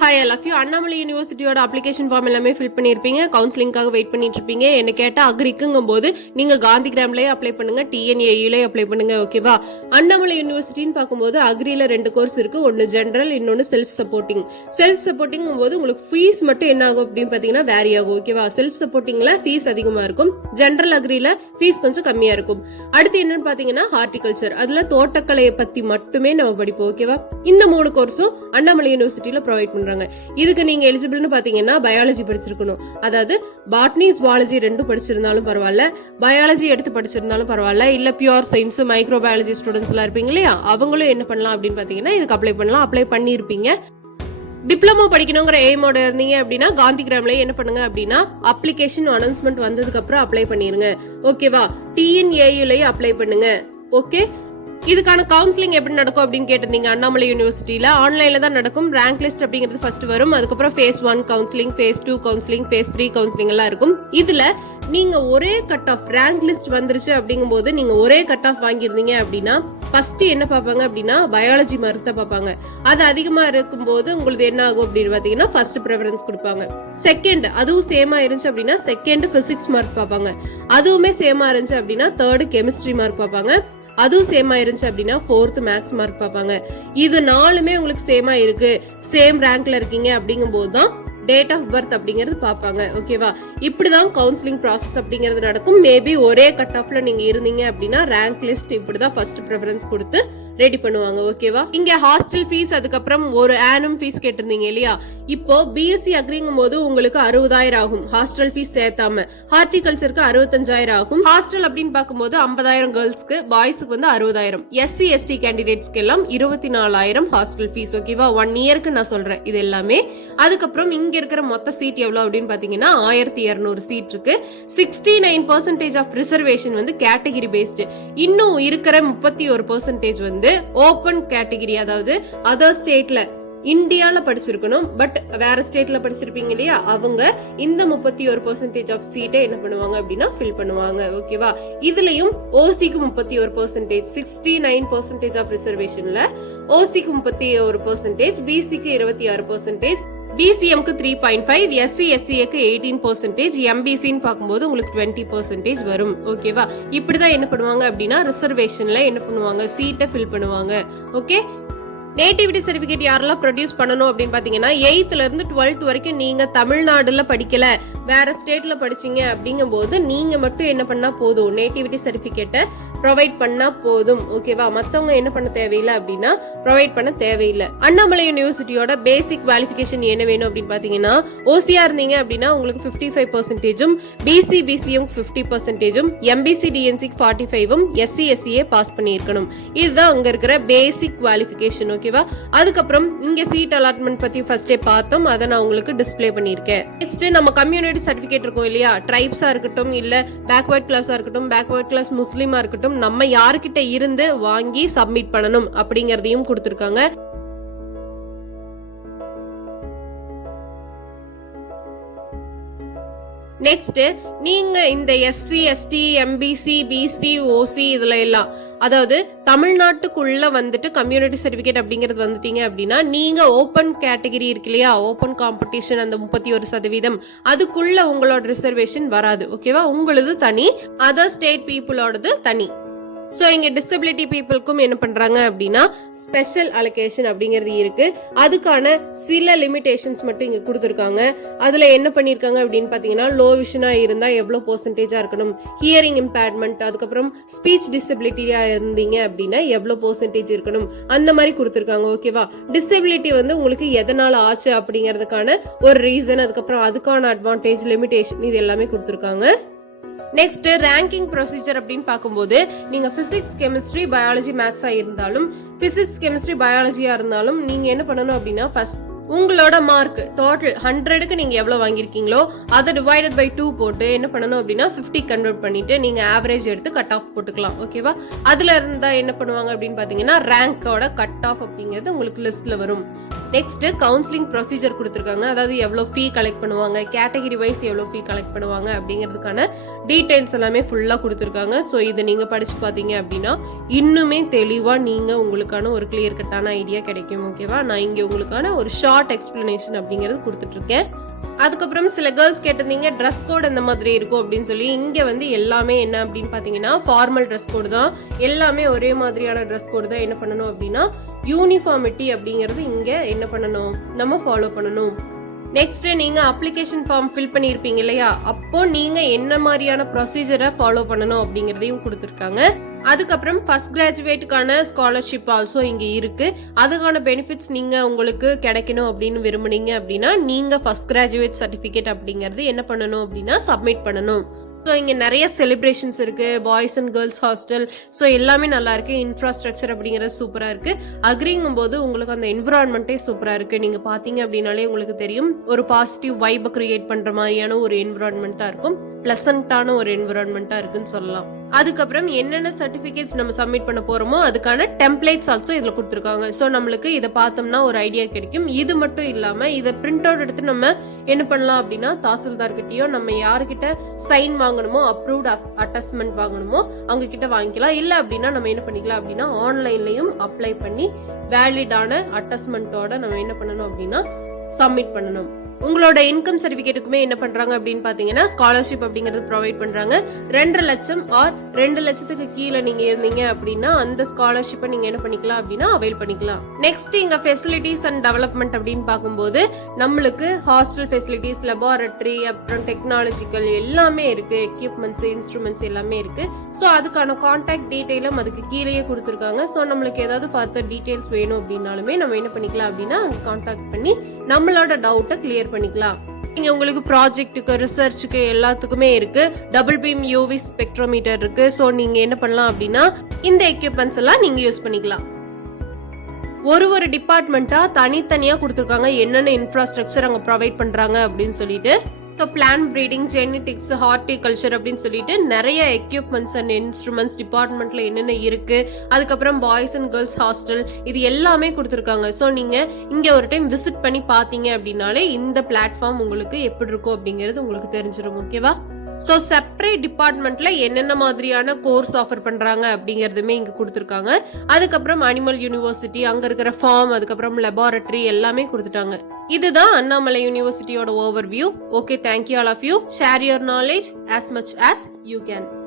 Hi all of you. Annamalai யூனிவர்சிட்டியோட application form எல்லாமே fill பண்ணியிருப்பீங்க. கவுன்சிலிங்காக வெயிட் பண்ணிட்டு இருப்பீங்க. என்ன கேட்டால் அக்ரிக்குங்கும் போது நீங்கள் காந்தி கிராம்லேயே அப்ளை பண்ணுங்க, டிஎன்ஏயூலேயே அப்ளை பண்ணுங்க. ஓகேவா? அண்ணாமலை யூனிவர்சிட்டின்னு பார்க்கும்போது அக்ரியில் 2 கோர்ஸ் இருக்கு. ஒன்று ஜென்ரல், இன்னொன்று செல்ஃப் சப்போர்ட்டிங். செல்ஃப் சப்போர்ட்டிங்கும் போது உங்களுக்கு ஃபீஸ் மட்டும் என்ன ஆகும் அப்படின்னு பார்த்தீங்கன்னா வேரி ஆகும். ஓகேவா? செல்ஃப் சப்போர்ட்டிங்கில் ஃபீஸ் அதிகமாக இருக்கும், ஜென்ரல் அக்ரியில் ஃபீஸ் கொஞ்சம் கம்மியாக இருக்கும். அடுத்து என்னன்னு பார்த்தீங்கன்னா ஹார்டிகல்ச்சர். அதில் தோட்டக்கலையை பற்றி மட்டுமே நம்ம படிப்போம். ஓகேவா? இந்த 3 கோர்ஸும் அண்ணாமலை யூனிவர்சிட்டியில் ப்ரொவைட் பண்றாங்க. இதுக்கு நீங்க எலிஜிபிள்னு பாத்தீங்கன்னா பயாலஜி படிச்சிருக்கணும். அதாவது பாட்னி, ஜுவாலஜி ரெண்டும் படிச்சிருந்தாலும் பரவாயில்ல, பயாலஜி எடுத்து படிச்சிருந்தாலும் பரவாயில்ல, இல்ல பியூர் சயின்ஸ், மைக்ரோபயாலஜி ஸ்டூடெண்ட்ஸ் எல்லாம் இருப்பீங்க இல்லையா, அவங்களும் என்ன பண்ணலாம் அப்படின்னு பாத்தீங்கன்னா இதுக்கு அப்ளை பண்ணலாம். அப்ளை பண்ணிருப்பீங்க. டிப்ளமோ படிக்கணுங்கிற எய்மோட இருந்தீங்க அப்படின்னா காந்தி கிராம்ல என்ன பண்ணுங்க அப்படின்னா அப்ளிகேஷன் அனௌன்ஸ்மெண்ட் வந்ததுக்கு அப்புறம் அப்ளை பண்ணிருங்க. ஓகேவா? டிஎன்ஏயூலயே அப்ளை பண்ணுங்க. ஓகே, இதுக்கான கவுன்சிலிங் எப்படி நடக்கும் அப்படின்னு கேட்டிருந்தீங்க. அண்ணாமலை யூனிவர்சிட்டியில ஆன்லைன்ல தான் நடக்கும். ரேங்க் லிஸ்ட் அப்படிங்கிறது ஃபர்ஸ்ட் வரும். அதுக்கப்புறம் phase 1 counselling, phase 2 counselling, phase 3 counselling எல்லாம் இருக்கும். இதுல நீங்க ஒரே கட் ஆஃப் ரேங்க் லிஸ்ட் வந்துருச்சு அப்படிங்கும் போது நீங்க ஒரே கட் ஆஃப் வாங்கியிருந்தீங்க அப்படின்னா ஃபர்ஸ்ட் என்ன பார்ப்பாங்க அப்படின்னா பயாலஜி மார்க் தான் பார்ப்பாங்க. அது அதிகமா இருக்கும் போது உங்களுக்கு என்ன ஆகும் அப்படின்னு பாத்தீங்கன்னா ஃபர்ஸ்ட் ப்ரிஃபரன்ஸ் கொடுப்பாங்க. செகண்ட் அதுவும் சேமா இருந்துச்சு அப்படின்னா செகண்ட் பிசிக்ஸ் மார்க் பார்ப்பாங்க. அதுவுமே சேமா இருந்துச்சு அப்படின்னா தேர்ட் கெமிஸ்ட்ரி மார்க் பார்ப்பாங்க. அதுவும் சேமா இருந்துச்சு அப்படின்னா 4th மேக்ஸ் மார்க் பார்ப்பாங்க. இது 4மே உங்களுக்கு சேமா இருக்கு, சேம் ரேங்க்ல இருக்கீங்க அப்படிங்கும் போது தான் டேட் ஆஃப் பர்த் அப்படிங்கிறது பார்ப்பாங்க. ஓகேவா? இப்படிதான் கவுன்சிலிங் ப்ராசஸ் அப்படிங்கிறது நடக்கும். மேபி ஒரே கட் ஆஃப்ல நீங்க இருந்தீங்க அப்படின்னா ரேங்க் லிஸ்ட் இப்படிதான் ஃபர்ஸ்ட் ப்ரிஃபரன்ஸ் கொடுத்து ரெடி பண்ணுவாங்க. ஓகேவா? இங்க ஹாஸ்டல் ஃபீஸ், அதுக்கப்புறம் ஒரு ஆனும் ஃபீஸ் கேட்டிருந்தீங்க இல்லையா. இப்போ பிஎஸ்சி அக்ரிங்கும் போது உங்களுக்கு 60,000 ஆகும், ஹாஸ்டல் ஃபீஸ் சேர்த்தாம. ஹார்டிகல்ச்சருக்கு 65,000 ஆகும். ஹாஸ்டல் அப்படின்னு பார்க்கும்போது 50,000 கேர்ள்ஸ்க்கு, பாய்ஸுக்கு வந்து 60,000. எஸ்சி எஸ்டி கேண்டிடேட்ஸ்க்கு எல்லாம் 24,000 ஹாஸ்டல் ஃபீஸ். ஓகேவா? 1 இயருக்கு நான் சொல்றேன் இது எல்லாமே. அதுக்கப்புறம் இங்க இருக்கிற மொத்த சீட் எவ்வளவு அப்படின்னு பாத்தீங்கன்னா 1200 சீட் இருக்கு. 69% ஆஃப் ரிசர்வேஷன் வந்து கேட்டகிரி பேஸ்டு. இன்னும் இருக்கிற 31% வந்து ஓபன் கேட்டகிரி, அதாவது அதர் ஸ்டேட்ல இந்தியால படிச்சிருக்கணும், பட் வேற ஸ்டேட்ல படிச்சிருப்பீங்க இல்லையா, அவங்க இந்த 31% ஆஃப் சீட்டை என்ன பண்ணுவாங்க அப்படின்னா ஃபில் பண்ணுவாங்க. ஓகேவா? இதுலயும் ஓசிக்கு 31%, 69% ஆஃப் ரிசர்வேஷன்ல ஓசிக்கு 31%, பிசிக்கு 26%, பிசிஎம்க்கு 3.5, எஸ்சி எஸ்சிக்கு 18%, எம்பிசின்னு பார்க்கும்போது உங்களுக்கு 20% வரும். ஓகேவா? இப்படிதான் என்ன பண்ணுவாங்க அப்படின்னா ரிசர்வேஷன்ல என்ன பண்ணுவாங்க, சீட்டை ஃபில் பண்ணுவாங்க. ஓகே, நேட்டிவிட்டி சர்டிபிகேட் யாரெல்லாம் ப்ரொடியூஸ் பண்ணணும் அப்படின்னு பாத்தீங்கன்னா 8th இருந்து 12th வரைக்கும் நீங்க தமிழ்நாடுல படிக்கல, வேற ஸ்டேட்ல படிச்சீங்க அப்படிங்கும் போது நீங்க மட்டும் என்ன பண்ணா போதும், நேட்டிவிட்டி சர்டிபிகேட்டை ப்ரொவைட் பண்ணா போதும். ஓகேவா? மத்தவங்க என்ன பண்ண தேவையில்லை அப்படின்னா ப்ரொவைட் பண்ண தேவையில்லை. அண்ணாமலை யூனிவர்சிட்டியோட பேசிக் குவாலிஃபிகேஷன் என்ன வேணும் அப்படின்னு பாத்தீங்கன்னா ஓசியா இருந்தீங்க அப்படின்னா உங்களுக்கு 55%, பிசி பிசிஎம் 50%, எம்பிசி டிஎன்சிக்கு 45, எஸ்சி எஸ்சிஏ பாஸ் பண்ணியிருக்கணும். இதுதான் அங்க இருக்கிற பேசிக் குவாலிஃபிகேஷன். ஓகேவா? அதுக்கப்புறம் இங்க சீட் அலாட்மெண்ட் பத்தி ஃபர்ஸ்டே பார்த்தோம், அதை நான் உங்களுக்கு டிஸ்ப்ளே பண்ணிருக்கேன். நெக்ஸ்ட் நம்ம கம்யூனிட்டி சர்டிபிகேட் இருக்கும் இல்லையா, ட்ரைப்ஸா இருக்கட்டும், இல்ல பேக்வர்ட் கிளாஸா இருக்கட்டும், பேக்வர்ட் கிளாஸ் முஸ்லீமா இருக்கட்டும், நம்ம யாருக்கிட்ட இருந்து வாங்கி சப்மிட் பண்ணணும் அப்படிங்கறதையும் கொடுத்திருக்காங்க. நெக்ஸ்ட் நீங்க இந்த SC ST MBC BC OC இதுல எல்லாம், அதாவது தமிழ்நாட்டுக்குள்ள வந்துட்டு கம்யூனிட்டி சர்டிபிகேட் அப்படிங்கிறது வந்துட்டீங்க அப்படின்னா நீங்க ஓபன் கேட்டகரி இருக்கு இல்லையா, ஓபன் காம்படிஷன் அந்த 31% அதுக்குள்ள உங்களோட ரிசர்வேஷன் வராது. ஓகேவா? உங்களது தனி, அதர் ஸ்டேட் பீப்புளோடது தனி. சோ இங்க டிசபிலிட்டி பீப்புளுக்கும் என்ன பண்றாங்க அப்படின்னா ஸ்பெஷல் அலோகேஷன் அப்படிங்கிறது இருக்கு. அதுக்கான சில லிமிடேஷன்ஸ் மட்டும் இங்க கொடுத்துருக்காங்க. அதுல என்ன பண்ணிருக்காங்க அப்படின்னு பாத்தீங்கன்னா லோ விஷனா இருந்தா எவ்வளவு பெர்சன்டேஜா இருக்கணும், ஹியரிங் இம்பேர்மெண்ட், அதுக்கப்புறம் ஸ்பீச் டிசபிலிட்டியா இருந்தீங்க அப்படின்னா எவ்வளவு பெர்சன்டேஜ் இருக்கணும், அந்த மாதிரி கொடுத்துருக்காங்க. ஓகேவா? டிசபிலிட்டி வந்து உங்களுக்கு எதனால ஆச்சு அப்படிங்கிறதுக்கான ஒரு ரீசன், அதுக்கப்புறம் அதுக்கான அட்வான்டேஜ், லிமிடேஷன், இது எல்லாமே கொடுத்துருக்காங்க. நெக்ஸ்ட் ரேங்கிங் ப்ரொசீஜர் அப்படின்னு பார்க்கும்போது நீங்க பிசிக்ஸ் கெமிஸ்ட்ரி பயாலஜி மேக்ஸா இருந்தாலும், பிசிக்ஸ் கெமிஸ்ட்ரி பயாலஜியா இருந்தாலும் நீங்க என்ன பண்ணணும் அப்படின்னா ஃபர்ஸ்ட் உங்களோட மார்க் டோட்டல் 100க்கு நீங்க எவ்வளவு வாங்கிருக்கீங்களோ அதை டிவைடட் பை 2 போட்டு என்ன பண்ணணும் அப்படின்னா 50 கன்வெர்ட் பண்ணிட்டு நீங்க ஆவரேஜ் எடுத்து கட் ஆஃப் போட்டுக்கலாம். ஓகேவா? அதுல இருந்தா என்ன பண்ணுவாங்க அப்படின்னு பாத்தீங்கன்னா ரேங்கோட கட் ஆஃப் அப்படிங்கிறது உங்களுக்கு லிஸ்ட்ல வரும். நெக்ஸ்ட் கவுன்சிலிங் ப்ரொசீஜர் கொடுத்துருக்காங்க. அதாவது எவ்வளோ ஃபீ கலெக்ட் பண்ணுவாங்க, கேட்டகரி வைஸ் எவ்வளோ ஃபீ கலெக்ட் பண்ணுவாங்க அப்படிங்கிறதுக்கான டீடைல்ஸ் எல்லாமே ஃபுல்லாக கொடுத்துருக்காங்க. ஸோ இதை நீங்கள் படித்து பார்த்தீங்க அப்படின்னா இன்னுமே தெளிவாக நீங்கள் உங்களுக்கான ஒரு கிளியர் கட்டான ஐடியா கிடைக்கும். ஓகேவா, நான் இங்கே உங்களுக்கான ஒரு ஷார்ட் எக்ஸ்பிளனேஷன் அப்படிங்கிறது கொடுத்துட்ருக்கேன். அதுக்கப்புறம் சில கேர்ள்ஸ் கேட்டிருந்தீங்க ட்ரெஸ் கோட் எந்த மாதிரி இருக்கும் அப்படின்னு சொல்லி. இங்கே வந்து எல்லாமே என்ன அப்படின்னு பார்த்தீங்கன்னா ஃபார்மல் ட்ரெஸ் கோடு தான். எல்லாமே ஒரே மாதிரியான ட்ரெஸ் கோடு தான். என்ன பண்ணணும் அப்படின்னா யூனிஃபார்மிட்டி அப்படிங்கிறது இங்கே என்ன பண்ணணும், நம்ம ஃபாலோ பண்ணணும். நெக்ஸ்ட் நீங்க அப்ளிகேஷன் ஃபார்ம் ஃபில் பண்ணியிருப்பீங்க இல்லையா, அப்போ நீங்க என்ன மாதிரியான ப்ரொசீஜரை ஃபாலோ பண்ணணும் அப்படிங்கிறதையும் கொடுத்துருக்காங்க. அதுக்கப்புறம் ஃபர்ஸ்ட் கிராஜுவேட்டுக்கான ஸ்காலர்ஷிப் ஆல்சோ இங்கே இருக்கு. அதுக்கான பெனிஃபிட்ஸ் நீங்க உங்களுக்கு கிடைக்கணும் அப்படின்னு விரும்புனீங்க அப்படின்னா நீங்க ஃபர்ஸ்ட் கிராஜுவேட் சர்டிஃபிகேட் அப்படிங்கிறது என்ன பண்ணணும் அப்படின்னா சப்மிட் பண்ணணும். ஸோ இங்கே நிறைய செலிப்ரேஷன்ஸ் இருக்குது, boys and girls hostel. So எல்லாமே நல்லா இருக்குது. இன்ஃப்ராஸ்ட்ரக்சர் அப்படிங்கிறது சூப்பராக இருக்குது. அக்ரிங்கும் போது உங்களுக்கு அந்த என்விரான்மெண்ட்டே சூப்பராக இருக்குது. நீங்கள் பார்த்தீங்க அப்படின்னாலே உங்களுக்கு தெரியும், ஒரு பாசிட்டிவ் வைபை கிரியேட் பண்ணுற மாதிரியான ஒரு என்விரான்மெண்ட்டாக இருக்கும். பிளசண்டான ஒரு என்விரான்மெண்ட்டாக இருக்குன்னு சொல்லலாம். அதுக்கப்புறம் என்னென்ன சர்டிஃபிகேட்ஸ் நம்ம சப்மிட் பண்ண போகிறோமோ அதுக்கான டெம்ப்ளேட்ஸ் ஆல்சோ இதில் கொடுத்துருக்காங்க. ஸோ நம்மளுக்கு இதை பார்த்தோம்னா ஒரு ஐடியா கிடைக்கும். இது மட்டும் இல்லாமல் இதை பிரிண்ட் அவுட் எடுத்து நம்ம என்ன பண்ணலாம் அப்படின்னா தாசில்தார்கிட்டயோ நம்ம யாருக்கிட்ட சைன் வாங்கணுமோ, அப்ரூவ்ட் அட்டஸ்ட்மெண்ட் வாங்கணுமோ அவங்க கிட்ட வாங்கிக்கலாம். இல்லை அப்படின்னா நம்ம என்ன பண்ணிக்கலாம் அப்படின்னா ஆன்லைன்லையும் அப்ளை பண்ணி வேலிடான அட்டஸ்ட்மெண்ட்டோட நம்ம என்ன பண்ணணும் அப்படின்னா சப்மிட் பண்ணணும். உங்களோட இன்கம் சர்டிஃபிகேட்டுக்குமே என்ன பண்றாங்க அப்படின்னு பாத்தீங்கன்னா ஸ்காலர்ஷிப் அப்படிங்கறது ப்ரொவைட் பண்றாங்க. 2 லட்சம் ஆர் 2 லட்சத்துக்கு கீழே நீங்க இருந்தீங்க அப்படின்னா அந்த ஸ்காலர்ஷிப்பை நீங்க என்ன பண்ணிக்கலாம் அப்படின்னா அவைல் பண்ணிக்கலாம். நெக்ஸ்ட் இங்க ஃபெசிலிட்டிஸ் அண்ட் டெவலப்மெண்ட் அப்படின்னு பார்க்கும்போது நம்மளுக்கு ஹாஸ்டல் ஃபெசிலிட்டிஸ், லெபார்டரி, அப்புறம் டெக்னாலஜிக்கல் எல்லாமே இருக்கு. எக்யூப்மெண்ட்ஸ், இன்ஸ்ட்ருமெண்ட்ஸ் எல்லாமே இருக்கு. ஸோ அதுக்கான கான்டாக்ட் டீட்டெயிலும் அதுக்கு கீழேயே கொடுத்துருக்காங்க. ஸோ நம்மளுக்கு ஏதாவது ஃபர்தர் டீட்டெயில்ஸ் வேணும் அப்படின்னாலுமே நம்ம என்ன பண்ணிக்கலாம் அப்படின்னா அங்கே கான்டாக்ட் பண்ணி நம்மளோட டவுட்டை கிளியர் பண்ணிக்கலாம். இங்க உங்களுக்கு ப்ராஜெக்ட்டுக்கு, ரிசர்ச்சுக்கு எல்லாத்துக்குமே இருக்கு. டபுள் பீம் யூவி ஸ்பெக்ட்ரோமீட்டர் இருக்கு. ஸோ நீங்க என்ன பண்ணலாம் அப்படின்னா இந்த எக்யூப்மெண்ட்ஸ் எல்லாம் நீங்க யூஸ் பண்ணிக்கலாம். ஒரு டிபார்ட்மெண்ட்டா தனித்தனியா கொடுத்துருக்காங்க என்னென்ன இன்ஃப்ராஸ்ட்ரக்சர் அங்க ப்ரொவைட் பண்றாங்க அப்படின்னு சொல்லிட்டு. பிளான் பிரீடிங், ஜெனடிக்ஸ், ஹார்டிகல்ச்சர் அப்படின்னு சொல்லிட்டு நிறைய எக்யூப்மெண்ட்ஸ் அண்ட் இன்ஸ்ட்ருமெண்ட்ஸ் டிபார்ட்மெண்ட்ல என்னென்ன இருக்கு. அதுக்கப்புறம் பாய்ஸ் அண்ட் கேர்ள்ஸ் ஹாஸ்டல் இது எல்லாமே கொடுத்துருக்காங்க. ஸோ நீங்க இங்க ஒரு டைம் விசிட் பண்ணி பார்த்தீங்க அப்படின்னாலே இந்த பிளாட்ஃபார்ம் உங்களுக்கு எப்படி இருக்கும் அப்படிங்கிறது உங்களுக்கு தெரிஞ்சிடும். ஓகேவா, ஸோ செப்பரேட் டிபார்ட்மெண்ட்ல என்னென்ன மாதிரியான கோர்ஸ் ஆஃபர் பண்றாங்க அப்படிங்கிறதுமே இங்க கொடுத்துருக்காங்க. அதுக்கப்புறம் அனிமல் யூனிவர்சிட்டி, அங்க இருக்கிற ஃபார்ம், அதுக்கப்புறம் லெபார்டரி எல்லாமே கொடுத்துட்டாங்க. இதுதான் அண்ணாமலை யூனிவர்சிட்டியோட overview. Okay, thank you all of you. Share your knowledge as much as you can.